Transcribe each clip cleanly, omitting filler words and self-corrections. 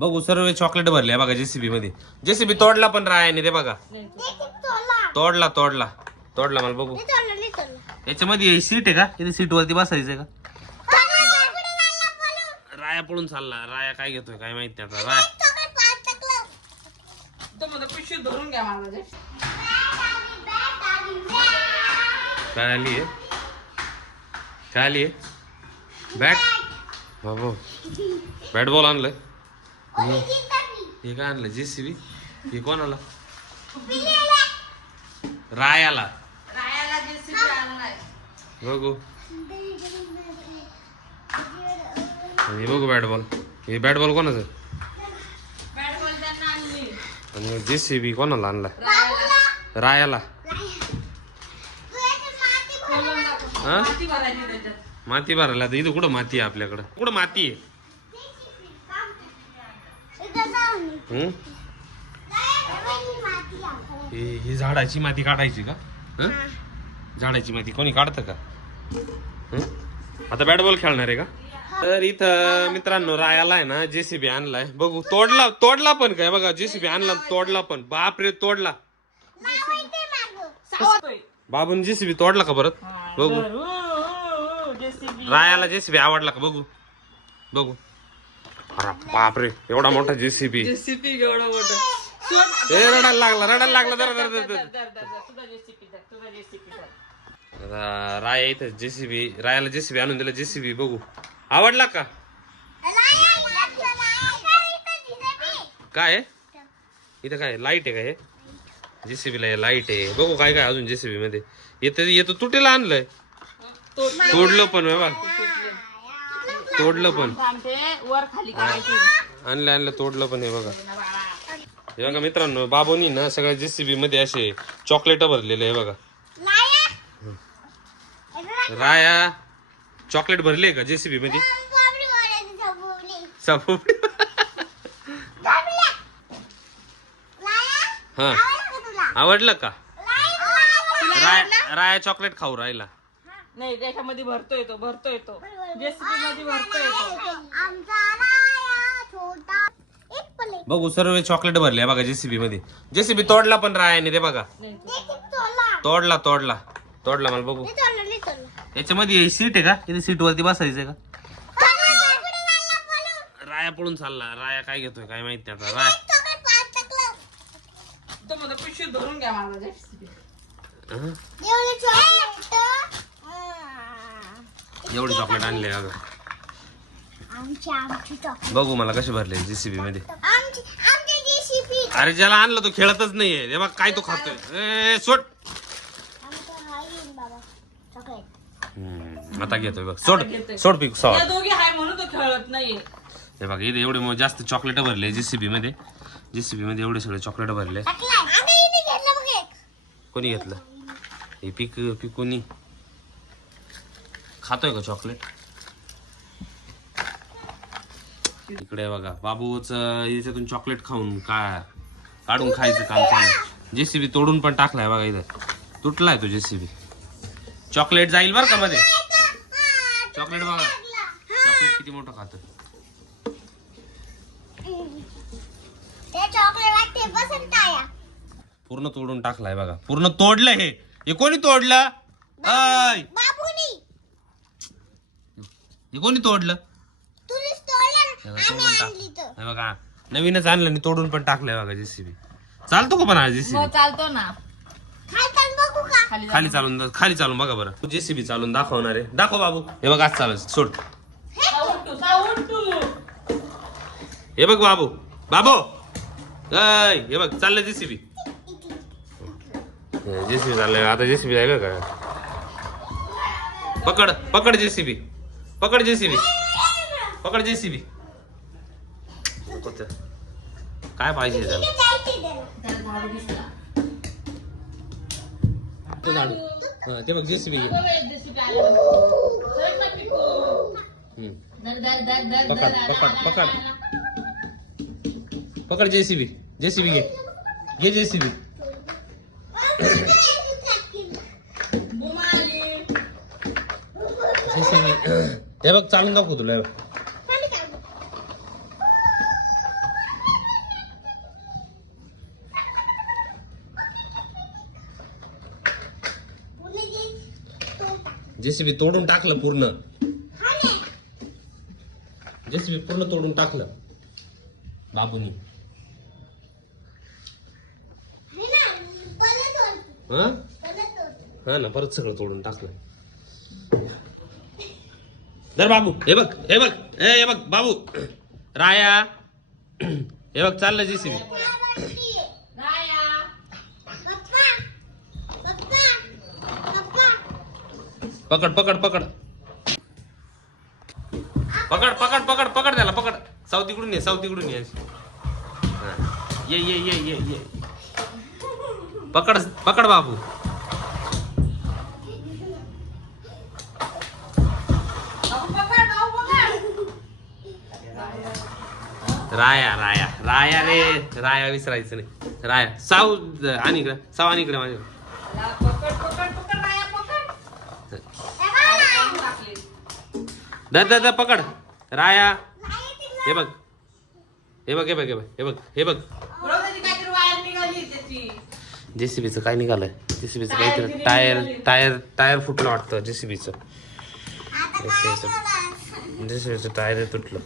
बघू सर्व चॉकलेट भरले बघा जेसीबी मध्ये. जेसीबी तोडला पण रायाने ते बघा. तोडला तोडला तोडला. मला बघू याच्यामध्ये सीट आहे का? इथे सीट वरती बसायचंय का? राया पळून चालला. राया काय घेतोय काय माहिती आता. राया धरून घ्या मला. काय आली आहे? काय आली आहे? बॅट बाबू बॅट बॉल आणलंय. हे काय आणलं? जेसीबी. हे कोणाला? रायाला. बघू हे बघू बॅट बॉल. हे बॅट बॉल कोणाचं? आणि जेसीबी कोणाला आणला? रायाला. हा माती भरायला. तर इथं कुठं माती आहे आपल्याकडं? कुठं माती आहे? ही झाडाची माती काढायची का? झाडाची माती कोणी काढतं का? आता बॅट बॉल खेळणार आहे का? तर इथं मित्रांनो रायाला आहे ना जेसीबी आणलाय. बघू तोडला पण काय बघा. जेसीबी आणला तोडला पण. बापरे तोडला. बाबून जेसीबी तोडला का परत? बघू रायाला जेसीबी आवडला का? बघू बघू. अरे बापरे एवढा मोठा जेसीबी. एवढा मोठा. रडायला लागला. राया इथं जेसीबी. रायाला जेसीबी आणून दिला. जेसीबी बघू आवडला का? काय इथं काय लाईट आहे का? हे जेसीबी ला लाईट आहे. बघू काय काय अजून जेसीबी मध्ये येतं तुटीला आणलंय. तोडलं पण तोडलं पण आणलं तोडलं पण. हे बघा हे बघा मित्रांनो बाबूनी ना सगळ्या जेसीबी मध्ये असे चॉकलेट भरलेले आहे बघा. राया चॉकलेट भरले का जेसीबी मध्ये? हा आवडलं का? राया चॉकलेट खाऊ राहिला. नाही त्याच्यामध्ये भरतोय तो जेसीबी मध्ये भरतोय तो. बघू सर्व चॉकलेट भरले बघा जेसीबी मध्ये. जेसीबी तोडला पण रायाने ते बघा. तोडला तोडला तोडला. मला बघू याच्यामध्ये सीट आहे का? इथे सीट वरती बसायचंय का? राया पळून चालला. राया काय घेतोय काय माहिती आता. राया धरून घ्या मला. एवढी चॉकलेट आणले अगं. बघू मला कसे भरले जेसीबी मध्ये. अरे ज्याला आणलं तो खेळतच नाहीये. हे बघ काय तो खातोय. सोड आता घेतोय बघ. सोड पीक सॉरी. हे बघ इथे एवढे जास्त चॉकलेट भरले जेसीबी मध्ये. जेसीबी मध्ये एवढे सगळे चॉकलेट भरले. कोणी घेतलं? हे पीक कोणी खातोय का चॉकलेट? इकडे बघा बाबूच याच्यातून चॉकलेट खाऊन काढून खायचं काम चालू. जेसीबी तोडून पण टाकलाय बघा. इथं तुटलाय तो जेसीबी. चॉकलेट जाईल बर का मध्ये. चॉकलेट बघा चॉकलेट किती मोठं खात. पूर्ण तोडून टाकलाय बघा. पूर्ण तोडलं. हे कोणी तोडलं? हे कोणी तोडलं? बघा नवीनच आणलं आणि तोडून पण टाकलंय बघा जेसीबी. चालतो का पण हा जेसीबी? चालतो ना. खाली चालून बघा बरं. जेसीबी चालून दाखवणार आहे. दाखव बाबू. हे बघ आज चालू. सोड. हे बघ बाबू हे बघ चाललं जेसीबी. जेसीबी चाललंय आता. जेसीबी जायला का? पकड जेसीबी. पकड जेसीबी. काय पाहिजे त्याला? ते बघ जेसीबी. पकड जेसीबी. घे जेसीबी. हे बघ चालून दाखवू तुला. जेसीबी तोडून टाकलं पूर्ण. जेसीबी पूर्ण तोडून टाकलं बाबूनी. हा ना, परत सगळं तोडून टाकलं. धर बाबू, हे बघ हे बघ हे बघ बाबू राया, हे बघ चाललं जेसीबी. पकड पकड पकड पकड पकड पकड पकड त्याला पकड. सावतीकडून ये, सावतीकडून ये. ये ये ये ये ये पकड पकड बाबू. राया राया राया रे, राया विसरायचं नाही. राया साव आणि इकडे, साव आणि इकडे माझ्या. द पकड राया. हे बघ हे बघ हे बघ हे बघ हे बघ हे बघ. जेसीबीचं काय निघालंय? जेसीबीचं काहीतरी टायर टायर टायर फुटलं वाटतं. जेसीबीचं जेसीबीचं टायर तुटलं.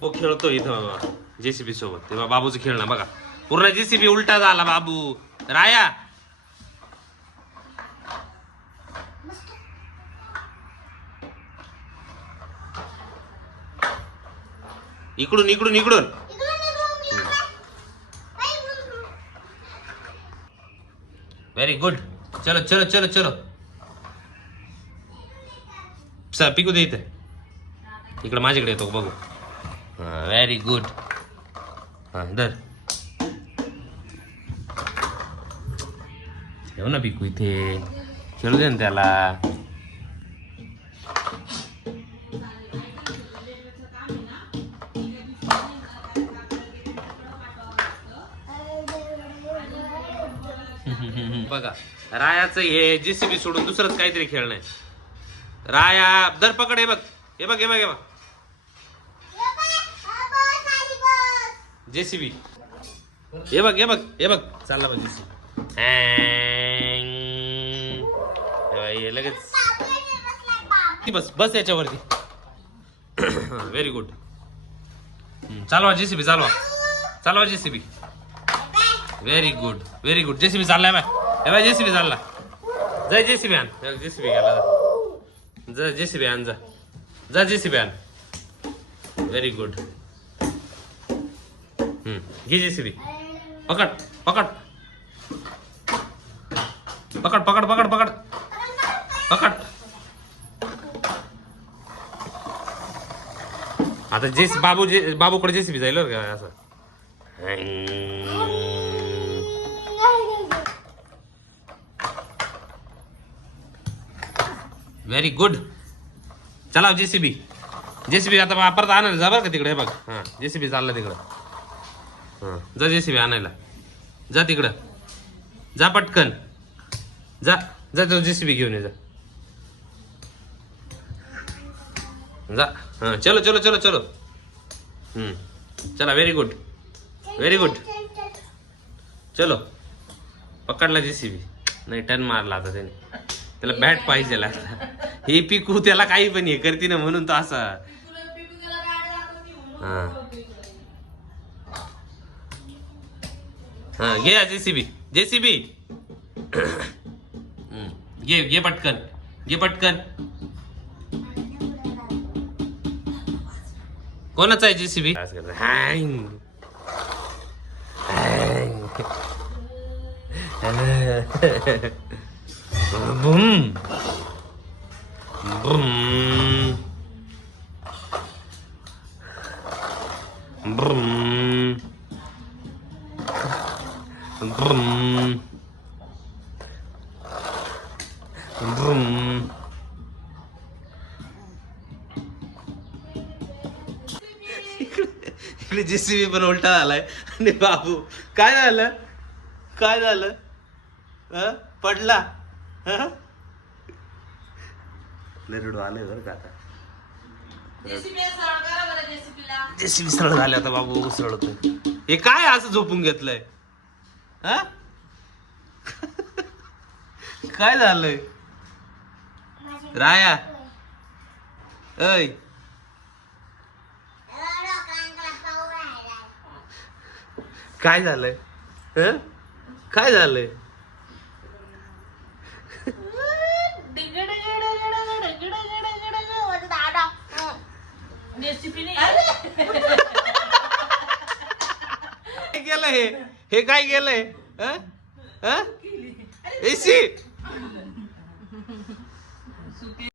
तो खेळतो इथं बाबा जेसीबी सोबत. तेव्हा बाबूचं खेळणं बघा, पूर्ण जेसीबी उलटा झाला बाबू. राया इकडून इकडून इकडून. Very good. चलो चलो चलो चलो. पिकू दे इथे. इकडे माझ्याकडे येतो बघू. हा व्हेरी गुड. हा धर. ठेव ना पिकू इथे, खेळू दे ना त्याला. बघा रायाचं हे जेसीबी सोडून दुसरंच काहीतरी खेळणं आहे. राया दर पकड. हे बघ हे बघ हे बघ हे बघ जेसीबी. हे बघ हे बघ हे बघ चालला बघ जेसीबी. लगेच बस बस याच्यावरती. Very good. चालवा जेसीबी, चालवा चालवा JCB. Very good very good. JCB चाललाय बाय. हे बाय जेसीबी चालला. जा जेसीबी आण. जेसीबी गेला. जा जेसीबी आण. जा जा जेसीबी आण. Very good. घे जेसीबी. पकड पकड पकड पकड पकड पकड पकड. आता बाबूकडे जेसीबी जाईल का असं. Very good. चला जेसीबी. जेसीबी आता परत आणायला जा बरं का तिकडे. हे बघ हा जेसीबी चालला तिकडं. हा जा जेसीबी आणायला. जा तिकडं, जा पटकन जा. जा तो जेसीबी घेऊन ये. जा जा. हा चलो चलो चलो चलो. चला व्हेरी गुड व्हेरी गुड. चलो पकडला जेसीबी. नाही टर्न मारला आता त्याने. त्याला बॅट पाहिजे आता. हे पिकू त्याला काही पण हे करते ना म्हणून तो असा. हा हा घे जेसीबी. जेसीबी घे घे पटकन घे पटकन. कोणाचा आहे जेसीबी? बुम बुम बुम बुम बुम. इकडे जेसीबी पण उलटा झालाय. आणि बाबू काय झालं? काय झालं? पडला. रडू आलंय बरं का आता. जेसीबी सरळ झाले आता. बाबू उसळ होत. हे काय असं झोपून घेतलंय? काय झालंय राया ऐ काय झालंय हं? काय झालंय जेसीबी काय केलंय हे काय केलंय एसी